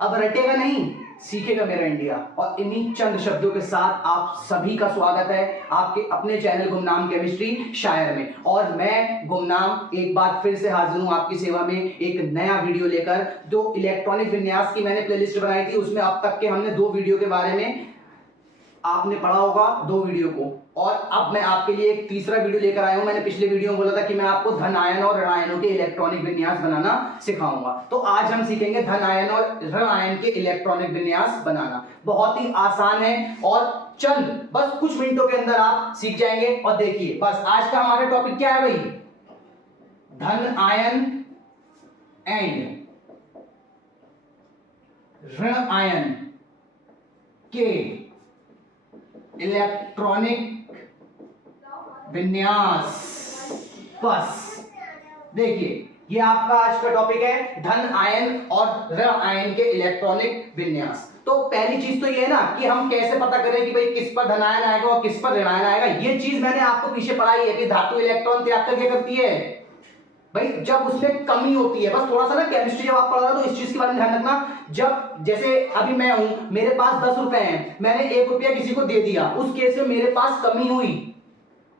अब रटेगा नहीं, सीखेगा मेरा इंडिया। और इन्हीं चंद शब्दों के साथ आप सभी का स्वागत है आपके अपने चैनल गुमनाम केमिस्ट्री शायर में। और मैं गुमनाम एक बार फिर से हाजिर हूं आपकी सेवा में एक नया वीडियो लेकर। जो इलेक्ट्रॉनिक विन्यास की मैंने प्लेलिस्ट बनाई थी उसमें अब तक के हमने 2 वीडियो के बारे में आपने पढ़ा होगा, 2 वीडियो को। और अब मैं आपके लिए एक तीसरा वीडियो लेकर आया हूं। मैंने पिछले वीडियो में बोला था कि मैं आपको धन आयन और ऋण आयनों के इलेक्ट्रॉनिक विन्यास बनाना सिखाऊंगा। तो आज हम सीखेंगे धन आयन और ऋण आयन के इलेक्ट्रॉनिक विन्यास बनाना। बहुत ही आसान है और चंद बस कुछ मिनटों के अंदर आप सीख जाएंगे। और देखिए बस आज का हमारा टॉपिक क्या है भाई, धन आयन एंड ऋण आयन के इलेक्ट्रॉनिक विन्यास। बस देखिए ये आपका आज का टॉपिक है, धन आयन और ऋण आयन के इलेक्ट्रॉनिक विन्यास। तो पहली चीज तो ये है ना कि हम कैसे पता करें कि भाई किस पर धन आयन आएगा और किस पर ऋण आयन आएगा। ये चीज मैंने आपको पीछे पढ़ाई है कि धातु इलेक्ट्रॉन त्याग कर क्या करती है भाई, जब उसमें कमी होती है। बस थोड़ा सा ना केमिस्ट्री जब आप पढ़ रहे हो तो इस चीज के बारे में ध्यान रखना। जब जैसे अभी मैं हूं, मेरे पास 10 रुपए हैं, मैंने 1 रुपया किसी को दे दिया, उस केस में मेरे पास कमी हुई,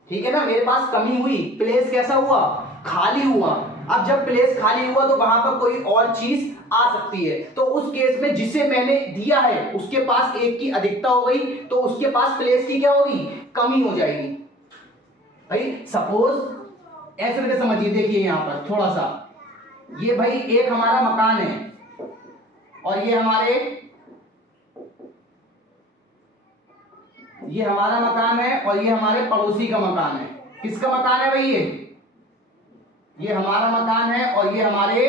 ठीक है ना, मेरे पास कमी हुई, प्लेस कैसा हुआ, खाली हुआ। अब जब प्लेस खाली हुआ तो वहां पर कोई और चीज आ सकती है। तो उस केस में जिसे मैंने दिया है उसके पास 1 की अधिकता हो गई, तो उसके पास प्लेस की क्या होगी, कमी हो जाएगी। भाई सपोज ऐसे करके समझिए, देखिए यहां पर थोड़ा सा, ये भाई एक हमारा मकान है और ये हमारा मकान है और ये हमारे पड़ोसी का मकान है। किसका मकान है भाई, ये हमारा मकान है और ये हमारे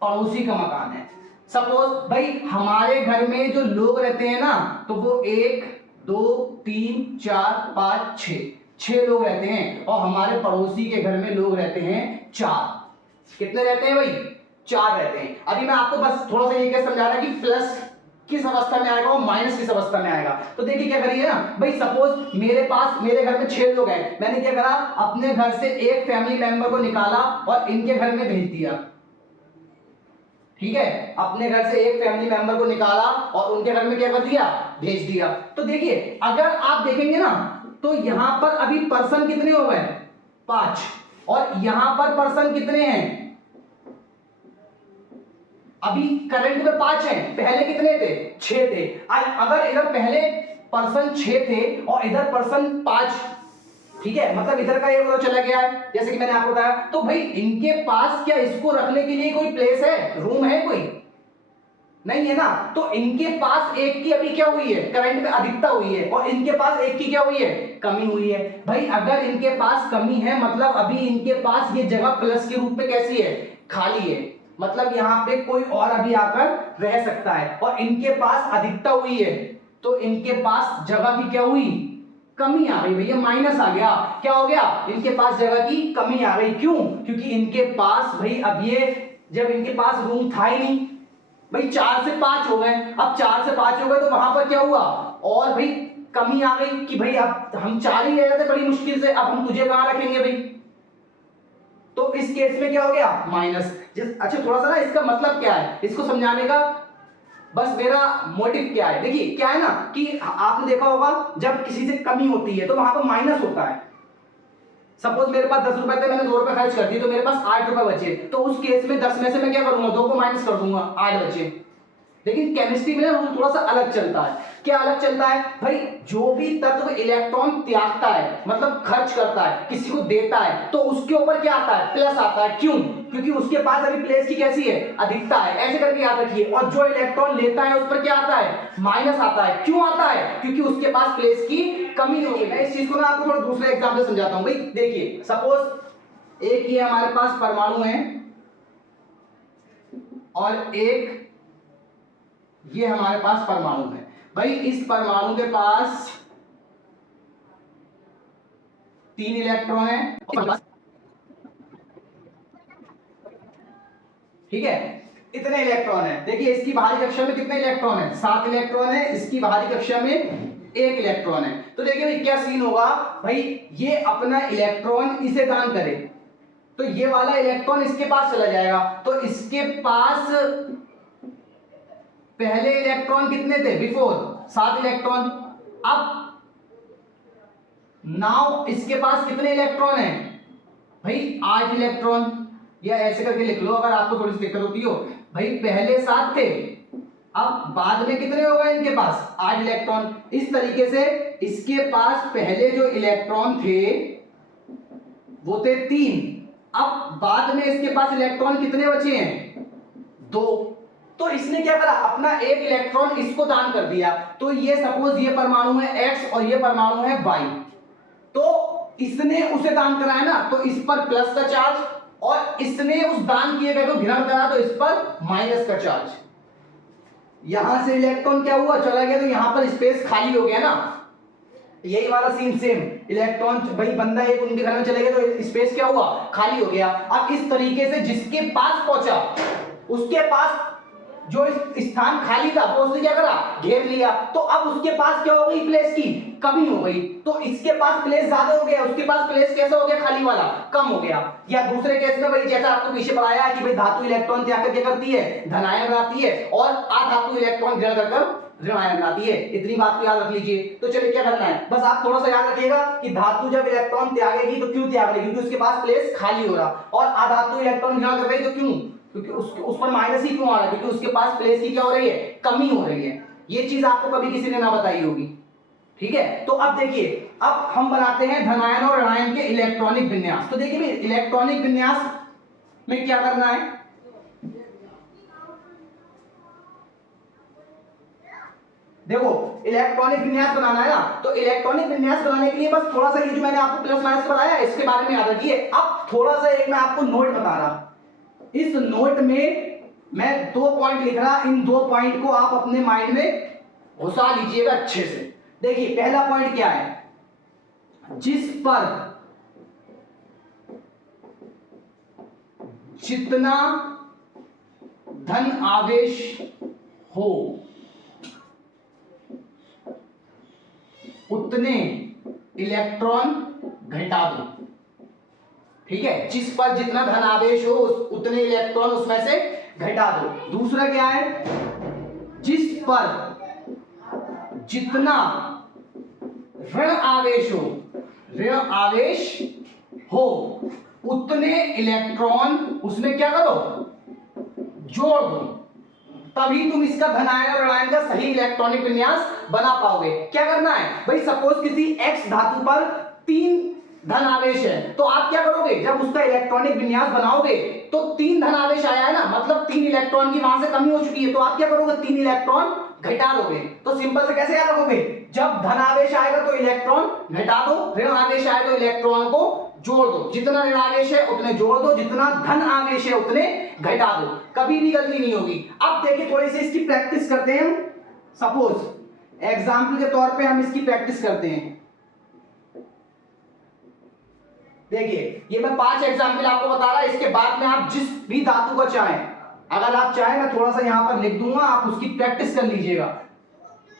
पड़ोसी का मकान है। सपोज भाई हमारे घर में जो लोग रहते हैं ना, तो वो 1 2 3 4 5 6 लोग रहते हैं। और हमारे पड़ोसी के घर में लोग रहते हैं 4। कितने रहते हैं भाई, 4 रहते हैं। अभी मैं आपको बस थोड़ा सा ये क्या समझा रहा कि प्लस किस अवस्था में आएगा और माइनस किस अवस्था में आएगा। तो देखिए क्या करिए ना भाई, सपोज मेरे घर में 6 लोग हैं, मैंने क्या करा, अपने घर से एक फैमिली मेंबर को निकाला और इनके घर में भेज दिया। ठीक है, अपने घर से एक फैमिली मेंबर को निकाला और उनके घर में क्या कर दिया, भेज दिया। तो देखिए अगर आप देखेंगे ना तो यहां पर अभी पर्सन कितने हो गए, 5, और यहां पर पर्सन कितने हैं, अभी करंट में 5 हैं, पहले कितने थे, 6 थे। अगर इधर पहले पर्सन 6 थे और इधर पर्सन 5, ठीक है, मतलब इधर का ये उधर चला गया है, जैसे कि मैंने आपको बताया। तो भाई इनके पास क्या इसको रखने के लिए कोई प्लेस है, रूम है कोई, नहीं है ना। तो इनके पास 1 की अभी क्या हुई है, करंट में अधिकता हुई है, और इनके पास 1 की क्या हुई है, कमी हुई है। भाई अगर इनके पास कमी है मतलब अभी इनके पास ये जगह प्लस के रूप में कैसी है, खाली है, मतलब यहाँ पे कोई और अभी आकर रह सकता है। और इनके पास अधिकता हुई है तो इनके पास जगह की क्या हुई, कमी आ गई। भैया माइनस आ गया, क्या हो गया, इनके पास जगह की कमी आ गई। क्यों, क्योंकि इनके पास भाई अब ये जब इनके पास रूम था ही नहीं, भाई 4 से 5 हो गए, अब 4 से 5 हो गए तो वहां पर क्या हुआ, और भाई कमी आ गई कि भाई अब हम 4 ही रह जाते बड़ी मुश्किल से, अब हम तुझे कहां रखेंगे भाई। तो इस केस में क्या हो गया, माइनस। अच्छा थोड़ा सा ना इसका मतलब क्या है, इसको समझाने का बस मेरा मोटिव क्या है। देखिए क्या है ना कि आपने देखा होगा जब किसी से कमी होती है तो वहां पर माइनस होता है। सपोज मेरे पास 10 रुपए थे, मैंने 2 रुपए खर्च कर दिए तो मेरे पास 8 रुपए बचे, तो उस केस में 10 में से मैं क्या करूंगा, 2 को माइनस कर दूंगा, 8 बचे। लेकिन केमिस्ट्री में रूल थोड़ा सा अलग चलता है। क्या अलग चलता है भाई, जो भी तत्व इलेक्ट्रॉन त्यागता है मतलब खर्च करता है, किसी को देता है, तो उसके ऊपर क्या आता है, प्लस आता है। क्यों, क्योंकि उसके पास अभी प्लेस की कैसी है, अधिकता है, ऐसे करके याद रखिए। और जो इलेक्ट्रॉन लेता है उस पर क्या आता है, माइनस आता है। क्यों आता है, क्योंकि उसके पास प्लेस की कमी होगी। मैं इस चीज को ना आपको थोड़ा दूसरे एग्जाम्पल समझाता हूं। भाई देखिए सपोज एक ये हमारे पास परमाणु है और एक ये हमारे पास परमाणु है। भाई इस परमाणु के पास 3 इलेक्ट्रॉन है, ठीक है, इतने इलेक्ट्रॉन है। देखिए इसकी बाहरी कक्षा में कितने इलेक्ट्रॉन है, 7 इलेक्ट्रॉन है, इसकी बाहरी कक्षा में 1 इलेक्ट्रॉन है। तो देखिए भाई क्या सीन होगा, भाई ये अपना इलेक्ट्रॉन इसे दान करे तो ये वाला इलेक्ट्रॉन इसके पास चला जाएगा, तो इसके पास पहले इलेक्ट्रॉन कितने थे बिफोर, 7 इलेक्ट्रॉन। अब नाउ इसके पास कितने इलेक्ट्रॉन हैं भाई, 8 इलेक्ट्रॉन। या ऐसे करके लिख लो अगर आपको थोड़ी सी दिक्कत होती हो, भाई पहले 7 थे, अब बाद में कितने हो गए इनके पास, 8 इलेक्ट्रॉन। इस तरीके से इसके पास पहले जो इलेक्ट्रॉन थे वो थे 3, अब बाद में इसके पास इलेक्ट्रॉन कितने बचे हैं, 2। तो इसने क्या करा, अपना एक इलेक्ट्रॉन इसको दान कर दिया। तो ये सपोज ये परमाणु है X और ये परमाणु है Y, तो इसने उसे दान कराया ना, तो इस पर प्लस का चार्ज, और इसने उस दान किए गए को ग्रहण करा तो इस पर माइनस का चार्ज। यहां से इलेक्ट्रॉन क्या हुआ, चला गया, तो यहां पर स्पेस खाली हो गया ना। यही वाला सीन सेम, इलेक्ट्रॉन भाई बंदा एक उनके घर में चले गए तो स्पेस क्या हुआ, खाली हो गया। अब इस तरीके से जिसके पास पहुंचा उसके पास जो स्थान खाली था वो उसने क्या करा, घेर लिया। तो अब उसके पास क्या हो गई, प्लेस की कमी हो गई। तो इसके पास प्लेस ज्यादा हो गया, उसके पास प्लेस कैसा हो गया, खाली वाला कम हो गया। या दूसरे केस में भाई जैसा आपको पीछे पढ़ाया है कि भाई धातु इलेक्ट्रॉन त्याग कर क्या करती है, धनायन बनाती है, और अधातु इलेक्ट्रॉन ग्रहण कर ऋणायन बनाती है। इतनी बात को याद रख लीजिए। तो चलिए क्या करना है, बस आप थोड़ा सा याद रखिएगा कि धातु जब इलेक्ट्रॉन त्यागेगी तो क्यों त्याग रही, क्योंकि उसके पास प्लेस खाली हो रहा, और अधातु इलेक्ट्रॉन ग्रहण कर रही तो क्यों, क्योंकि उस पर माइनस ही क्यों आ रहा है, क्योंकि उसके पास प्लेस की क्या हो रही है, कमी हो रही है। ये चीज आपको कभी किसी ने ना बताई होगी, ठीक है। तो अब देखिए, अब हम बनाते हैं धनायन और ऋणायन के इलेक्ट्रॉनिक विन्यास। तो देखिए इलेक्ट्रॉनिक विन्यास में क्या करना है, देखो इलेक्ट्रॉनिक विन्यास बनाना है ना, तो इलेक्ट्रॉनिक विन्यास बनाने के लिए बस थोड़ा सा ये जो मैंने आपको प्लस माइनस बताया इसके बारे में याद रखिए। अब थोड़ा सा एक मैं आपको नोट बता रहा, इस नोट में मैं 2 पॉइंट लिख रहा, इन 2 पॉइंट को आप अपने माइंड में घुसा लीजिएगा अच्छे से। देखिए पहला पॉइंट क्या है, जिस पर जितना धन आवेश हो उतने इलेक्ट्रॉन घटा दो, ठीक है। जिस पर जितना धन आवेश हो उतने इलेक्ट्रॉन उसमें से घटा दो। दूसरा क्या है, जिस पर जितना ऋण आवेश हो, ऋण आवेश हो उतने इलेक्ट्रॉन उसमें क्या करो, जोड़ दो, तभी तुम इसका धनायन और ऋणायन का सही इलेक्ट्रॉनिक विन्यास बना पाओगे। क्या करना है भाई, सपोज किसी X धातु पर 3 धन आवेश है, तो आप क्या करोगे, जब उसका इलेक्ट्रॉनिक विन्यास बनाओगे तो 3 धन आवेश आया है ना, मतलब 3 इलेक्ट्रॉन की वहां से कमी हो चुकी है, तो आप क्या करोगे, 3 इलेक्ट्रॉन घटा दोगे। तो सिंपल से कैसे याद रखोगे, जब धन आवेश आएगा तो इलेक्ट्रॉन घटा दो, ऋण आवेश आए तो इलेक्ट्रॉन को जोड़ दो, जितना ऋण आवेश है उतने जोड़ दो, जितना धन आवेश है उतने घटा दो, कभी भी गलती नहीं होगी। अब देखिए थोड़ी सी इसकी प्रैक्टिस करते हैं। सपोज एग्जाम्पल के तौर पे हम इसकी प्रैक्टिस करते हैं। देखिए ये मैं 5 एग्जाम्पल आपको बता रहा, इसके बाद में आप जिस भी धातु का चाहें, अगर आप चाहें मैं थोड़ा सा यहां पर लिख दूंगा, आप उसकी प्रैक्टिस कर लीजिएगा।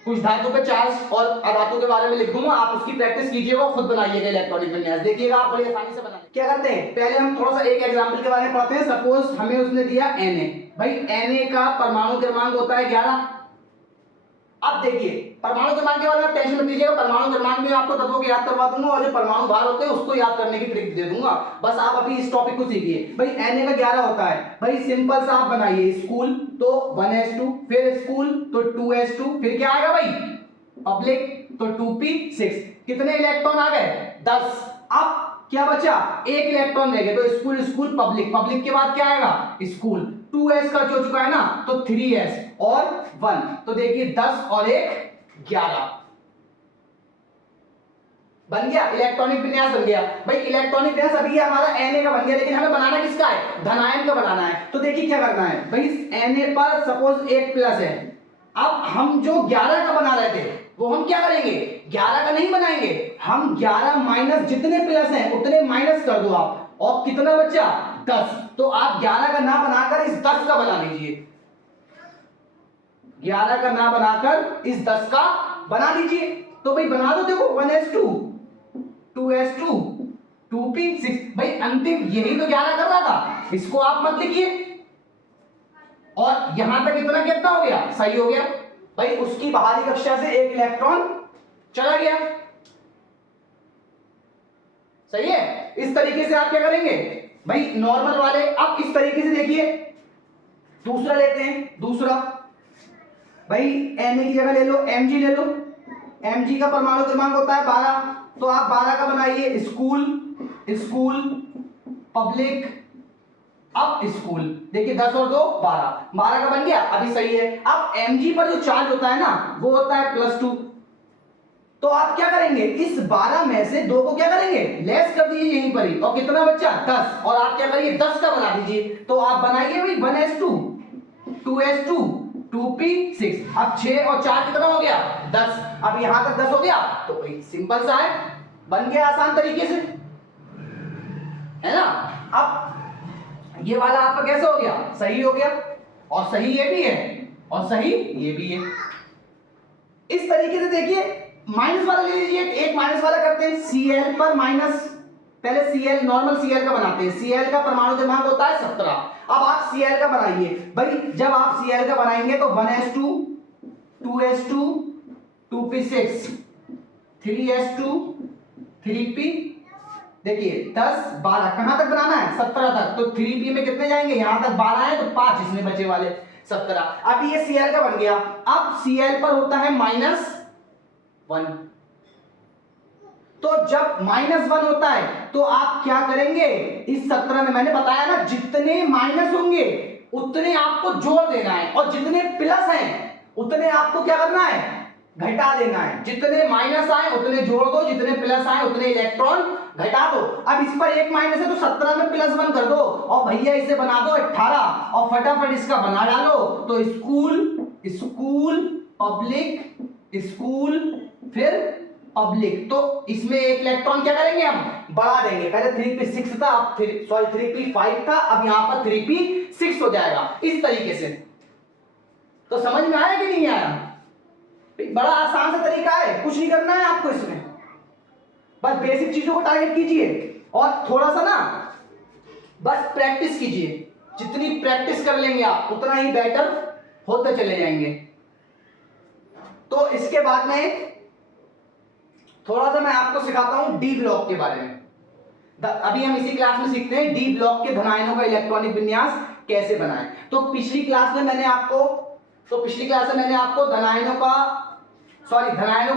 कुछ धातु के चार्ज और अधातु के बारे में लिख दूंगा, आप उसकी प्रैक्टिस कीजिएगा, खुद बनाइएगा इलेक्ट्रॉनिक विन्यास, देखिएगा आप बड़ी आसानी से बनाएंगे। क्या करते हैं, पहले हम थोड़ा सा एक एग्जांपल के बारे में पढ़ते हैं। सपोज हमें उसने दिया Na, भाई Na का परमाणु क्रमांक होता है 11। अब देखिए परमाणु क्रमांक के बारे में टेंशन मत लीजिएगा, परमाणु क्रमांक में आपको तत्वों को याद करवा दूंगा, और जो परमाणु भार होते हैं उसको याद करने की ट्रिक दे दूंगा। बस आप अभी इस टॉपिक को सीखिए। भाई Na का 11 होता है, भाई सिंपल सा आप बनाइए, स्कूल तो 1s2, फिर स्कूल तो 2s2, फिर क्या आएगा भाई पब्लिक तो 2p6, कितने इलेक्ट्रॉन आ गए 10। अब क्या बचा, एक इलेक्ट्रॉन रह गया, तो स्कूल स्कूल पब्लिक, पब्लिक के बाद क्या आएगा स्कूल, 2s का जो चुका है ना तो 3s और 1, तो देखिए 10 और 1 11 बन गया, इलेक्ट्रॉनिक विन्यास बन गया। भाई इलेक्ट्रॉनिक विन्यास अभी हमारा Na का बन गया, लेकिन हमें बनाना किसका है, धनायन का बनाना है। तो देखिए क्या करना है, भाई Na पर सपोज 1 प्लस है, अब हम जो 11 का बना रहे थे वो हम क्या करेंगे, 11 का नहीं बनाएंगे, हम 11 माइनस जितने प्लस हैं उतने माइनस कर दो आप, और कितना बचा 10, तो आप 11 का ना बनाकर इस 10 का बना लीजिए, 11 का ना बनाकर इस 10 का बना लीजिए। तो भाई बना दो, देखो 1s2 2s2 2p6, भाई अंतिम यही तो 11 कर रहा था, इसको आप मत लिखिए, और यहां तक इतना कितना हो गया, सही हो गया भाई। उसकी बाहरी कक्षा से एक इलेक्ट्रॉन चला गया, सही है। इस तरीके से आप क्या करेंगे भाई, नॉर्मल वाले। अब इस तरीके से देखिए, दूसरा लेते हैं। दूसरा भाई Na की जगह ले लो Mg ले लो। Mg का परमाणु क्रमांक होता है 12, तो आप 12 का बनाइए। स्कूल, स्कूल, पब्लिक, अब स्कूल। देखिए 10 और 2 12, 12 का बन गया, अभी सही है। अब Mg पर जो चार्ज होता है ना, वो होता है +2। तो आप क्या करेंगे, इस 12 में से 2 को क्या करेंगे, लेस कर दीजिए यहीं पर ही, और कितना बच्चा 10, और आप क्या करिए 10 का बना दीजिए। तो आप बनाइए भाई 1s2, 2s2, 2p6। अब 6 और 4 कितना हो गया 10। अब यहां तक 10 हो गया, तो भाई सिंपल सा है, बन गया आसान तरीके से, है ना। अब ये वाला आपका कैसे हो गया, सही हो गया, और सही ये भी है, और सही ये भी है। इस तरीके से देखिए, माइनस वाला ले लीजिए, एक माइनस वाला करते हैं। Cl पर माइनस, पहले Cl नॉर्मल Cl का बनाते हैं। Cl का परमाणु क्रमांक होता है 17। अब आप Cl का बनाइए भाई। जब आप Cl का बनाएंगे तो 1s2, 2s2, 2p6, 3s2, 3p, देखिए 10 12 कहां तक बनाना है, 17 तक। तो 3p में कितने जाएंगे, यहां तक 12 है, तो 5 इसमें बचे वाले 17। अब ये Cl का बन गया। अब Cl पर होता है -1। तो जब -1 होता है तो आप क्या करेंगे, इस 17 में मैंने बताया ना, जितने माइनस होंगे उतने आपको जोड़ देना है, और जितने प्लस हैं उतने आपको क्या करना है, घटा देना है। जितने माइनस आए उतने जोड़ दो, जितने प्लस आए उतने इलेक्ट्रॉन घटा दो। अब इस पर एक माइनस है तो 17 में +1 कर दो, और भैया इसे बना दो 18, और फटाफट इसका बना डालो। तो स्कूल, स्कूल, पब्लिक, स्कूल, फिर पब्लिक। तो इसमें एक इलेक्ट्रॉन क्या करेंगे, हम बढ़ा देंगे। पहले 3p6 था, अब 3p5 था, अब यहां पर 3p6 हो जाएगा, इस तरीके से। तो समझ में आया कि नहीं आया, बड़ा आसान सा तरीका है, कुछ नहीं करना है आपको इसमें, बस बेसिक चीजों को टारगेट कीजिए, और थोड़ा सा ना बस प्रैक्टिस कीजिए। जितनी प्रैक्टिस कर लेंगे आप उतना ही बेटर होते चले जाएंगे। तो इसके बाद में थोड़ा सा मैं आपको सिखाता हूं डी ब्लॉक के बारे में। अभी हम इसी क्लास में सीखते हैं डी ब्लॉक के धन आयनों का इलेक्ट्रॉनिक विन्यास कैसे बनाएं। तो पिछली क्लास में मैंने आपको धन आयनों का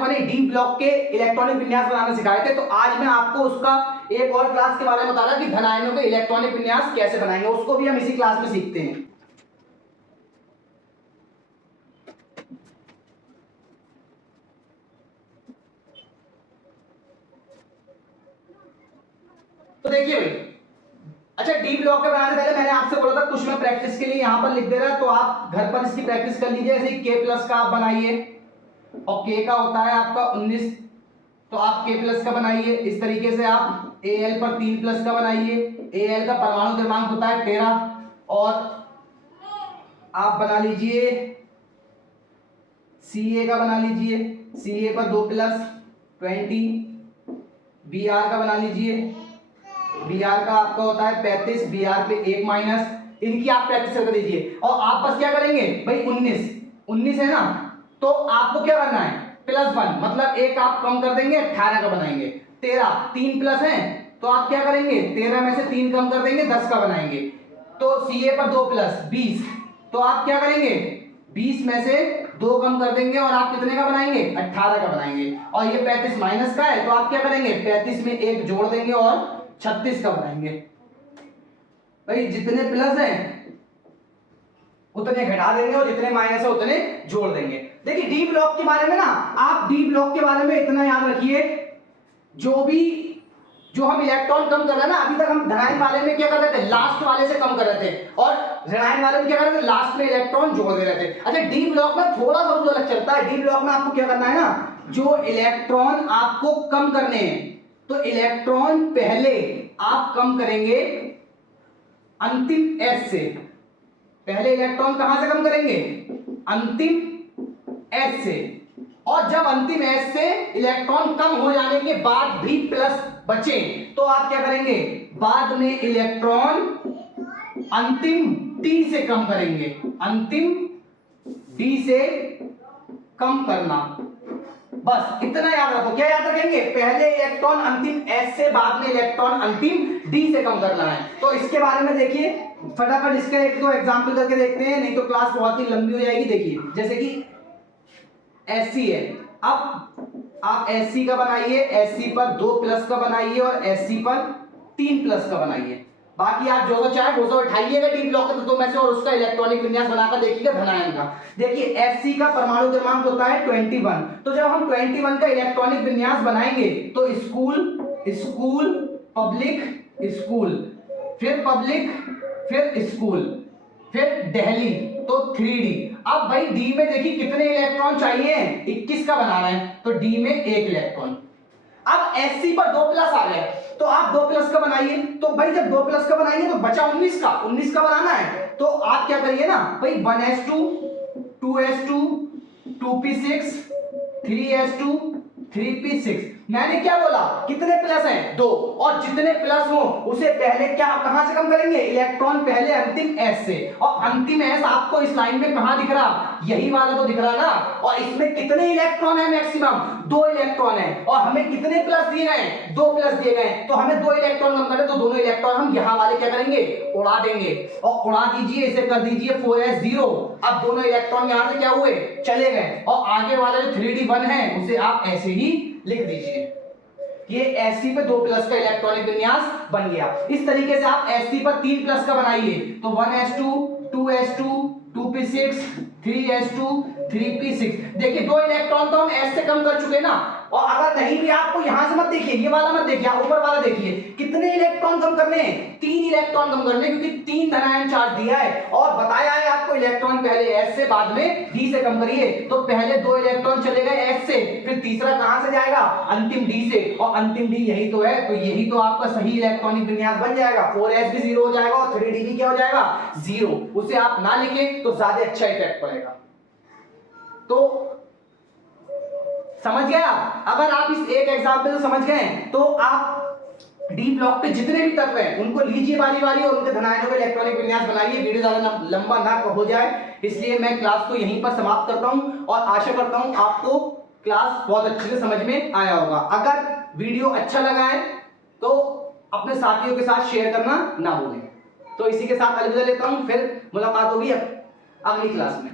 नहीं, डी ब्लॉक के इलेक्ट्रॉनिक विन्यास बनाना सिखाए थे। तो आज मैं आपको उसका एक और क्लास के बारे में बता रहा कि धन आयनों के इलेक्ट्रॉनिक विन्यास कैसे बनाएंगे, उसको भी हम इसी क्लास में सीखते हैं। तो देखिए भाई, अच्छा डी ब्लॉक के बनाने से पहले मैंने आपसे बोला था कुछ मैं प्रैक्टिस के लिए यहां पर लिख दे रहा है, तो आप घर पर इसकी प्रैक्टिस कर लीजिए। जैसे K+ का आप बनाइए, और K का होता है आपका 19, तो आप K+ का बनाइए। इस तरीके से आप Al पर 3+ का बनाइए। Al का परमाणु क्रमांक होता है 13, और आप बना लीजिए Ca का बना लीजिए, Ca पर 2+ 20, Br का बना लीजिए, Br का आपका होता है 35, Br पे 1 माइनस। इनकी आप प्रैक्टिस कर दीजिए, और आप बस क्या करेंगे भाई 19 है ना, तो आपको क्या करना है +1, मतलब एक आप कम कर देंगे, 18 का बनाएंगे। 13 3+ है, तो आप क्या करेंगे 13 में से 3 कम कर देंगे, 10 का बनाएंगे। तो Ca पर 2+ 20, तो आप क्या करेंगे 20 में से 2 कम कर देंगे, और आप कितने का बनाएंगे 18 का बनाएंगे। और ये 35 माइनस का है, तो आप क्या करेंगे 35 में 1 जोड़ देंगे और 36 का बनाएंगे। भाई जितने प्लस हैं उतने घटा देंगे, और जितने माइनस है उतने जोड़ देंगे। देखिए डी ब्लॉक के बारे में ना, आप डी ब्लॉक के बारे में इतना याद रखिए, जो हम इलेक्ट्रॉन कम कर रहे हैं ना, अभी तक हम धनायन वाले में क्या कर रहे थे, लास्ट वाले से कम कर रहे थे, और ऋणायन वाले में क्या कर रहे थे, लास्ट में इलेक्ट्रॉन जोड़ दे रहे थे। अच्छा डी ब्लॉक में थोड़ा सा अलग चलता है। डी ब्लॉक में आपको क्या करना है ना, जो इलेक्ट्रॉन आपको कम करने हैं, तो इलेक्ट्रॉन पहले आप कम करेंगे अंतिम S से। पहले इलेक्ट्रॉन कहां से कम करेंगे, अंतिम S से, और जब अंतिम S से इलेक्ट्रॉन कम हो जाने के बाद भी प्लस बचे, तो आप क्या करेंगे बाद में इलेक्ट्रॉन अंतिम डी से कम करेंगे, अंतिम डी से कम करना। बस इतना याद रखो। क्या याद रखेंगे? पहले इलेक्ट्रॉन अंतिम एस से, बाद में इलेक्ट्रॉन अंतिम डी से कम करना है। तो इसके बारे में देखिए फटाफट, इसका एक दो एग्जांपल करके देखते हैं, नहीं तो क्लास बहुत ही लंबी हो जाएगी। देखिए जैसे कि एससी है, अब आप एससी का बनाइए, एससी पर 2 प्लस का बनाइए और एससी पर 3 प्लस का बनाइए। बाकी आप जो जो चाहे वो सब उठाइएगा डी ब्लॉक के तत्वों में से और उसका इलेक्ट्रॉनिक विन्यास बनाकर देखिएगा धनायन का। देखिए एससी का परमाणु क्रमांक होता है 21, तो जब हम 21 का इलेक्ट्रॉनिक विन्यास बनाएंगे तो स्कूल स्कूल पब्लिक स्कूल, फिर पब्लिक, फिर स्कूल, फिर दिल्ली, तो 3D। अब भाई डी में देखिए कितने इलेक्ट्रॉन चाहिए, 21 का बना रहे हैं तो डी में 1 इलेक्ट्रॉन। अब एससी पर 2 प्लस आ गए तो आप 2 प्लस का बनाइए। तो भाई जब 2 प्लस का बनाएंगे तो बचा 19 का बनाना है, तो आप क्या करिए ना भाई 1s2 2s2 2p6 3s2 3p6। मैंने क्या बोला? कितने प्लस हैं? 2, और जितने प्लस हो उसे पहले क्या कहां से कम करेंगे? इलेक्ट्रॉन पहले अंतिम एस से, और अंतिम एस आपको इस लाइन में कहां दिख रहा? यही वाला तो दिख रहा ना। और इसमें कितने इलेक्ट्रॉन है? मैक्सिमम 2 इलेक्ट्रॉन है, और हमें कितने प्लस दिए गए? 2 प्लस दिए गए, तो हमें 2 इलेक्ट्रॉन कम करने, तो दोनों इलेक्ट्रॉन हम यहां वाले क्या करेंगे? उड़ा देंगे, और उड़ा दीजिए, इसे कर दीजिए 4s0। अब दोनों इलेक्ट्रॉन यहां से क्या हुए? चले गए, और आगे वाला जो 3d1 है उसे आप ऐसे ही लिख दीजिए। ये Sc पे 2 प्लस का इलेक्ट्रॉनिक विन्यास बन गया। इस तरीके से आप Sc पर 3 प्लस का बनाइए, तो 1s2 2s2 2p6 3s2 3p6। देखिए 2 इलेक्ट्रॉन तो हम S से कम कर चुके ना, और अगर नहीं भी आपको यहां से मत देखिए, ये वाला मत देखिए, ऊपर वाला देखिए, कितने इलेक्ट्रॉन कम करने हैं? 3 इलेक्ट्रॉन कम करने, क्योंकि 3 धनायन चार्ज दिया है और बताया है आपको इलेक्ट्रॉन पहले S से बाद में D से कम करिए। तो पहले 2 इलेक्ट्रॉन चले गए S से, फिर तीसरा कहां से जाएगा? अंतिम D से, और अंतिम D यही तो है, तो यही तो आपका सही इलेक्ट्रॉनिक विन्यास बन जाएगा। 4s भी 0 हो जाएगा और 3d भी क्या हो जाएगा? 0। उसे आप ना लिखें तो ज्यादा अच्छा इफेक्ट पड़ेगा। तो समझ गया? अगर आप इस एक एग्जांपल से समझ गए तो आप डी ब्लॉक पे जितने भी तत्व हैं उनको लीजिए बारी बारी और उनके धनायनों का इलेक्ट्रॉनिक विन्यास बनाइए। वीडियो ज्यादा लंबा ना हो जाए, इसलिए मैं क्लास को यहीं पर समाप्त करता हूं, और आशा करता हूं आपको क्लास बहुत अच्छे से समझ में आया होगा। अगर वीडियो अच्छा लगा है तो अपने साथियों के साथ शेयर करना ना भूलें। तो इसी के साथ अलविदा लेता हूं, फिर मुलाकात होगी अगली क्लास में।